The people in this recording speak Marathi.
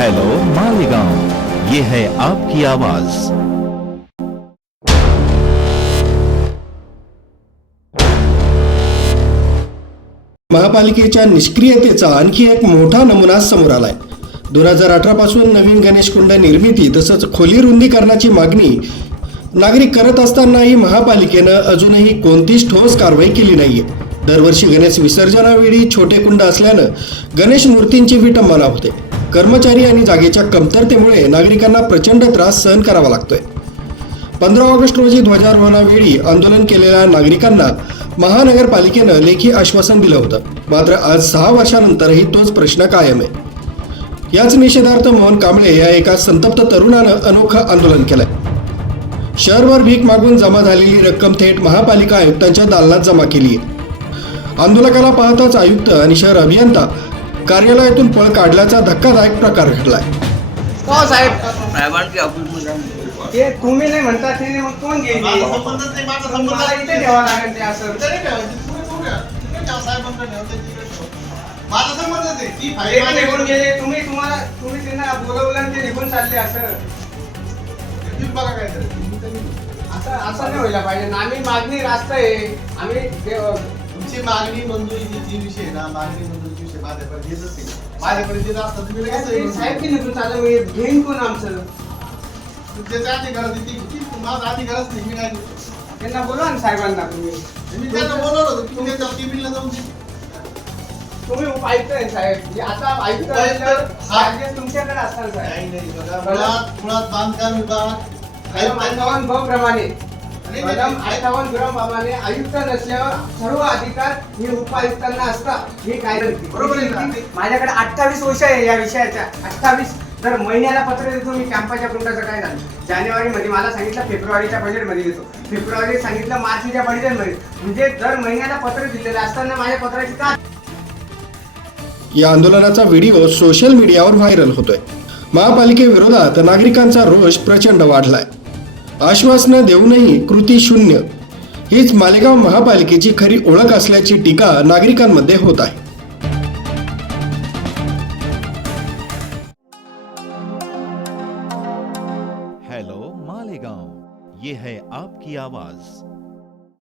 हेलो मालेगांव। ये है आपकी आवाज। महापालिकेच्या निष्क्रियतेचा आणखी एक मोठा नमुना समोर आलाय. दोन हजार अठरा पासून नवीन गणेश कुंड निर्मिती तसंच खोली रुंदीकरणाची मागणी नागरिक करत असतानाही महापालिकेनं अजूनही कोणतीच ठोस कारवाई केली नाहीये. दरवर्षी गणेश विसर्जनावेळी छोटे कुंड असल्यानं गणेश मूर्तींची विटंबना होते. कर्मचारी आणि जागेच्या कमतरतेमुळे नागरिकांना प्रचंड त्रास सहन करावा लागतोय. पंधरा ऑगस्ट रोजी ध्वजारोहणावेळी आंदोलन केलेल्या नागरिकांना महानगरपालिकेनं लेखी आश्वासन दिलं होतं. मात्र आज सहा वर्षानंतरही तोच प्रश्न कायम आहे. याच निषेधार्थ मोहन कांबळे या एका संतप्त तरुणानं अनोखं आंदोलन केलंय. शहरभर भीक मागून जमा झालेली रक्कम थेट महापालिका आयुक्तांच्या दालनात जमा केली आहे आंदोलकाला पाहताच आयुक्त आणि शहर अभियंता कार्यालयातून पळ काढल्याचा धक्कादायक प्रकार घडलाय. हो साहेब. साहेबांच्या ऑफिसमध्ये ते तुम्ही नाही म्हणता ते नाही, मग कोण घेईल? माझा संबंधच नाही, माझा संबंध मला इथे ठेवावं लागेल ते असं. इथे नाही ठेवायचं, तुम्ही ठेवूया. तिकडे ठेवा, साहेबांकडे ठेवा, ते तिकडे ठेवा. माझा संबंधच आहे ती फाईल ते माझ्या- निघून गेले. तुम्ही तुम्हाला तुम्ही त्यांना बोलवलं आणि ते निघून चालले असं. तुम्ही बघा काय तरी. तुम्ही तरी- असं असं नाही व्हायला पाहिजे. ना आम्ही मागणी रास्त आहे. आम्ही ते- तुमची मागणी मंजुरी जी विषय आहे ना मागणी मंजुरीची विषय माझ्याकडे येतच नाही. येत तुम्ही लगेच ते साहेब की मी घेईन कोण आमचं? त्याच्या अधिकारात ती ती माझा अधिकारच नाही मी काय करू? त्यांना बोलवा ना साहेबांना तुम्ही. मी त्यांना बोलवलं होतं तुम्ही त्या टीव्हीला जाऊन. तुम्ही आहे साहेब. हे आता हा. charges तुमच्याकडे असतात साहेब. नाही नाही बघा मुळात मुळात बांधकाम विभाग प्रमाणे कलम नाही. अठ्ठावन्न ब प्रमाणे आयुक्त नसल्यावर सर्व अधिकार हे उपायुक्तांना असतात. हे काय बरोबर आहे ना? माझ्याकडे अठ्ठावीस विषय आहे या विषयाच्या. अठ्ठावीस तर महिन्याला पत्र देतो मी कॅम्पाच्या कुंडाचं काय झालं? जानेवारी मध्ये मला सांगितलं फेब्रुवारीच्या बजेटमध्ये देतो फेब्रुवारी सांगितलं मार्चच्या बजेटमध्ये म्हणजे दर महिन्याला पत्र दिलेलं असताना माझ्या पत्राची का या आंदोलनाचा व्हिडिओ सोशल मीडियावर व्हायरल होतोय. महापालिकेविरोधात नागरिकांचा रोष प्रचंड वाढलाय. आश्वासनं देऊनही कृती शून्य. हीच मालेगाव महापालिकेची खरी ओळख असल्याची टीका नागरिकांमध्ये होत आहे. हेलो मालेगांव. ये है आपकी आवाज.